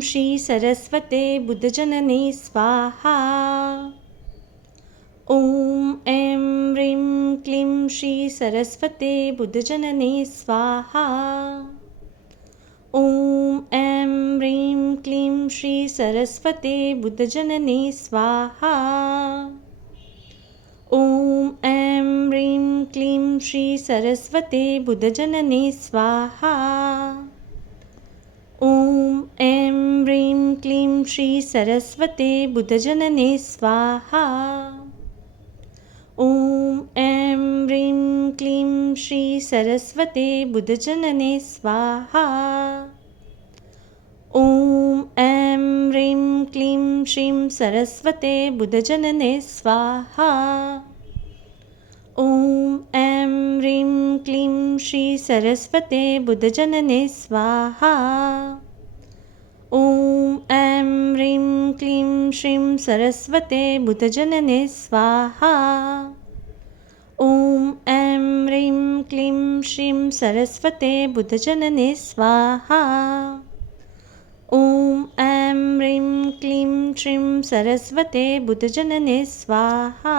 श्री सरस्वते बुद्धजनने स्वाहा। ॐ ऐं ह्रीं क्लीं श्री सरस्वते बुद्धजनने स्वाहा। ॐ ऐं ह्रीं क्लीं श्री सरस्वते बुद्धजनने स्वाहा। ॐ ऐं ह्रीं क्लीं श्री सरस्वते बुद्धजनने स्वाहा। ॐ ऐं ह्रीं क्लीं श्री सरस्वते बुद्धजनने स्वाहा। ॐ ऐं ह्रीं क्लीं श्री सरस्वते बुद्धजनने स्वाहा। ॐ ऐं ह्रीं क्लीं श्रीं सरस्वते बुद्धजनने स्वाहा। ॐ ऐं ह्रीं क्लीं श्री सरस्वते बुद्धजनने स्वाहा। ॐ ऐं ह्रीं क्लीं श्रीं सरस्वते बुद्धजनने स्वाहा। ॐ ऐं ह्रीं क्लीं श्रीं सरस्वते बुद्धजनने स्वाहा। ॐ ऐं ह्रीं क्लीं श्रीं सरस्वते बुद्धजनने स्वाहा।